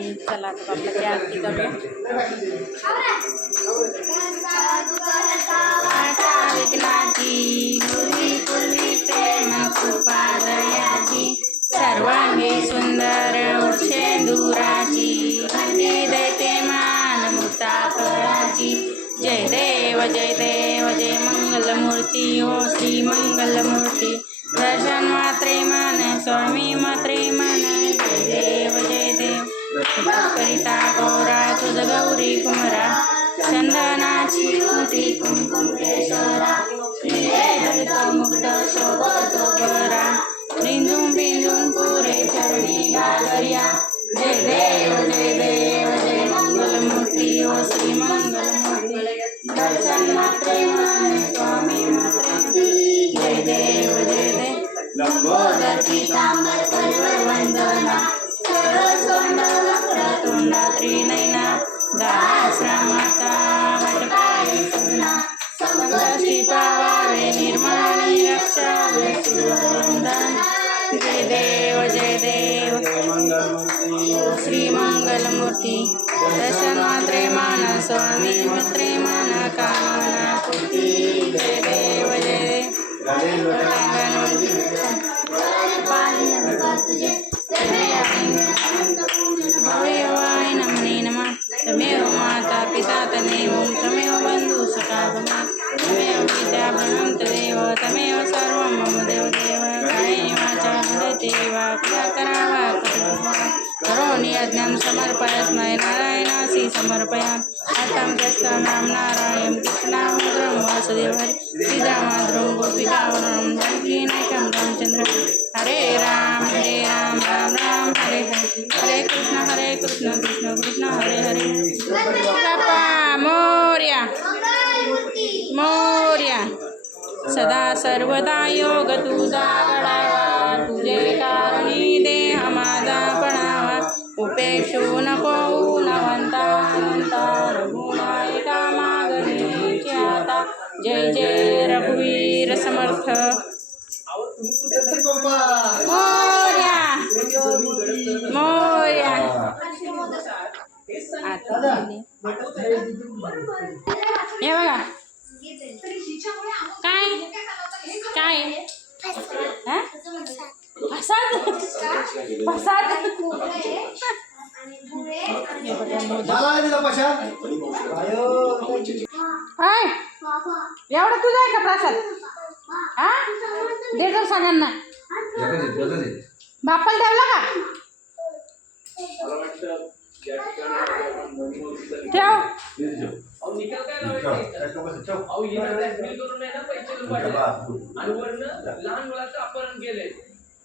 आणि चला आता ते आरती करूया सर्वांगी सुंदर उठे दुराची दैते मान मुक्ता फळाची जय देव जय देव जय मंगलमूर्ती ओ श्री मंगलमूर्ती. दर्शन मात्रे मन स्वामी मात्रे मन. जय देव जय करिता गौरा तुझ गौरी कुमरा चंदनाची कुंकुम केशरा वक्र तोंड त्रिनयना दाश्रमाचा वटपाई सुना संकटी पावावे निर्माणी रक्षावे सुरवंदन जय देव जय देव श्री मंगलमूर्ती दर्शन मात्रे मान स्वामी मात्रे मान कामना पूर्ती जय देव स्वामी अज्ञान समर्पयस्मै नारायणासी समर्पयान अर्थं त्यस्तं राम नारायण कृष्णामुद्रं वासुदेव हरि श्रीरामाद्रं गोपिकावरणं जानकीनायकं रामचन्द्र। हरे राम हरे राम राम राम हरे हरे। हरे कृष्ण हरे कृष्ण कृष्ण कृष्ण हरे हरे। बाप्पा मोर्या। मोर्या। सदा सर्वदा योग तुझा घडावा उपेक्षू नको नवंता अनंता रघुनायका मागणीची आता जय जय रघुवीर समर्थ। मोर्या। मोर्या। आता हे बघा। काय? काय? हा? फसाद? फसाद? मला दिला पशा हाय एवढा तुझा आहे का प्रसाद? हा? देतो सगळ्यांना. बापाला ठेवला का? ठेव. लहान मुलाचं अपहरण केलंय.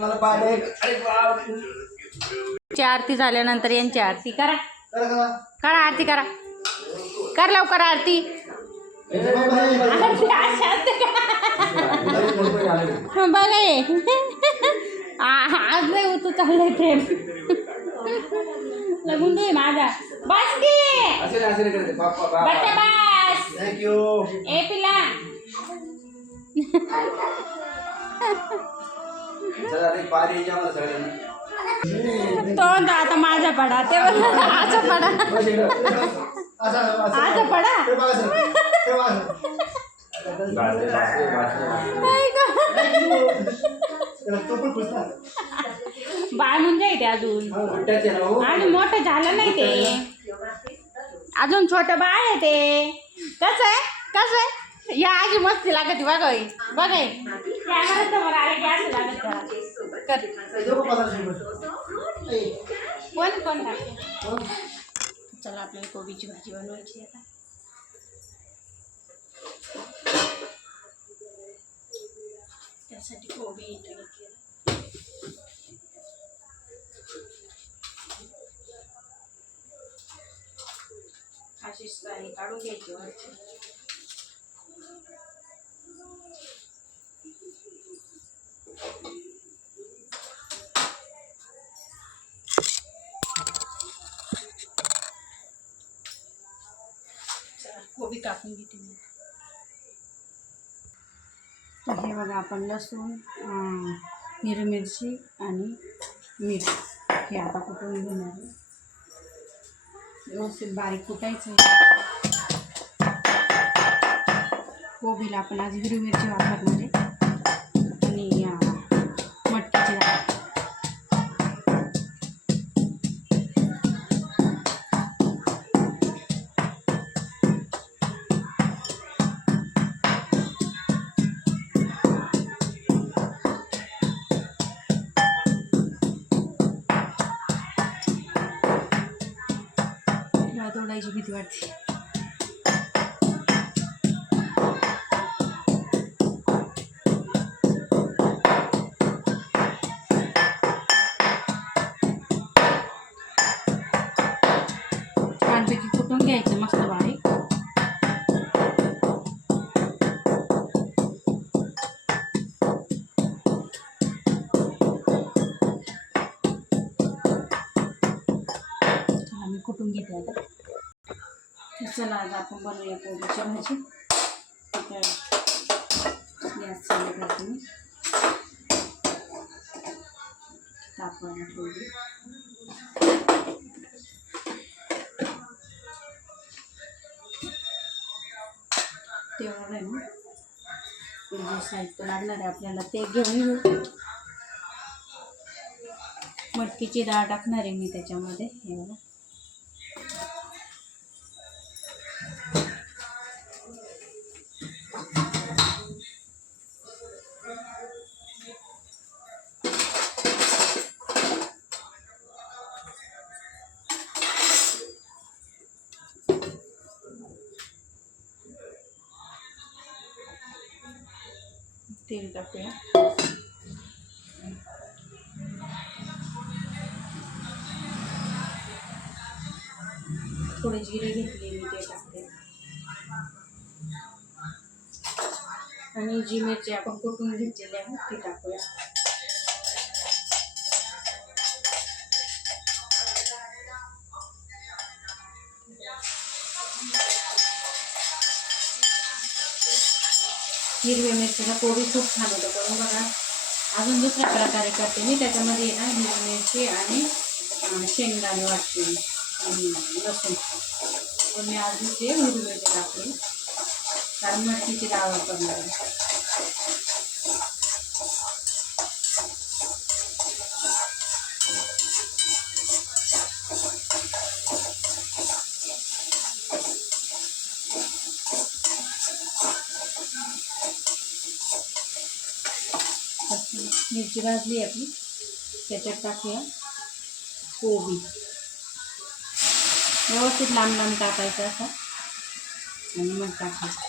मला पाय अरे बाप ची आरती झाल्यानंतर यांची आरती करा. करा, आरती करा. कर लवकर आरती. बघा हे. आज नाही तू चाललंय प्रेम. लगून दे माझा. बस की. बस you. ए पिला तोंड आता माझा पडा ते आजा पडा. आजा पडा. बाळ म्हणजे ते अजून. आणि मोठं झालं नाही ते. अजून छोट बाळ आहे ते. कसं आहे? कसं आहे? या आजी मस्ती लागत बघाय बघाय चला आपल्याला कोबीची भाजी बनवायची आता त्यासाठी कोबी इथं घेतली अशीच काढून घ्यायची वरची तर हे बघा आपण लसूण हिरवी मिरची आणि मीठ हे आता कुठून घेणार आहे? व्यवस्थित बारीक कुटायचं आहे. कोबीला आपण आज हिरवी मिरची वापरणार आहे. आणि मला तोडायची भीती वाटते छानपैकी कुटून घेते आता? चला आज आपण बनवूया कोबीची भाजी गॅस चालू करते मी तापवायला ठेवली. तेवढं आहे ना. ते जे साहित्य लागणार आहे आपल्याला. ते घेऊन मटकीची डाळ टाकणार आहे मी त्याच्यामध्ये. हे तेल टाकूया थोडे जिरे घेतले मी ते टाकते आणि जी मिरची आपण कुठून घेतलेली आहे ती टाकूया. हिरव्या मिरचीचा पोळी खूप छान होतं. करून बघा. अजून दुसऱ्या प्रकारे करते मी. त्याच्यामध्ये ना हिरवी मिरची आणि शेंगदाणे वाटते. आणि लसूण. पण मी अजून ते हिरवी मिरची टाकली कारण मटकीची डाळ वापरणार मिरची भाजली आपली त्याच्यात टाकूया कोबी व्यवस्थित लांब लांब टाकायचं असं आणि मग टाकायचं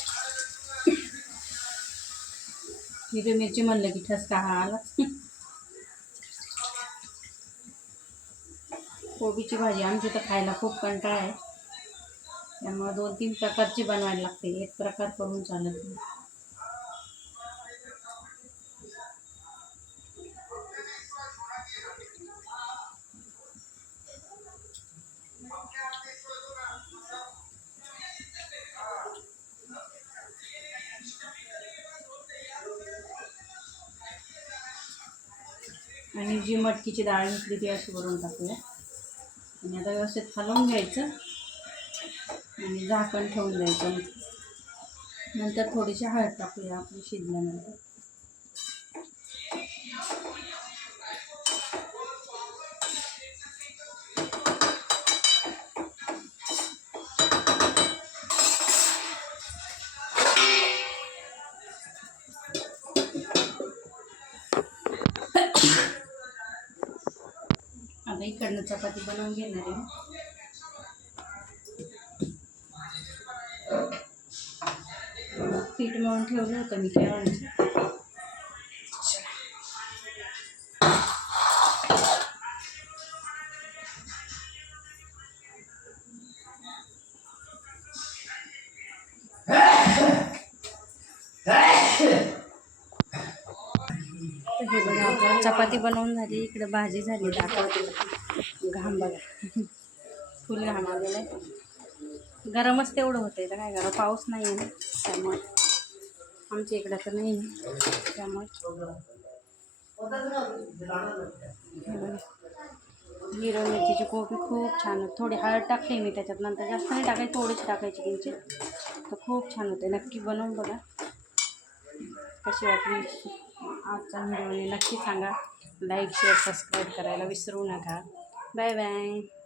हिरवी मिरची म्हणलं की ठसका हा आला कोबीची भाजी आमची तर खायला खूप कंटाळा आहे त्यामुळे दोन तीन प्रकारची बनवायला लागते एक प्रकार करून चालत नाही आणि जी मटकीची डाळ घेतली ती अशी भरून टाकूया. आणि आता व्यवस्थित हलवून घ्यायचं आणि झाकण ठेवून द्यायचं. नंतर थोडीशी हळद टाकूया आपण शिजल्यानंतर. इकडनं चपाती बनवून घेणार आहे. पीठ मळून ठेवलं होतं मी केळांचं चपाती बनवून झाली इकडे भाजी झाली दाखवते घाम बघा. फुल घाम आलेला आहे गरमच तेवढं होतं तर काय करा पाऊस नाही आहे ना त्यामुळे. आमच्या इकडं तर नाही आहे त्यामुळे. हे मिरचीची कोबी खूप छान होती. थोडी हळद टाकली मी त्याच्यात. नंतर जास्त नाही टाकायची थोडीच टाकायची किंचित तर खूप छान होते. नक्की बनवून बघा. कशी वाटली? आजचा व्हिडिओने नक्की सांगा. लाईक शेअर सबस्क्राईब करायला विसरू नका. 拜拜。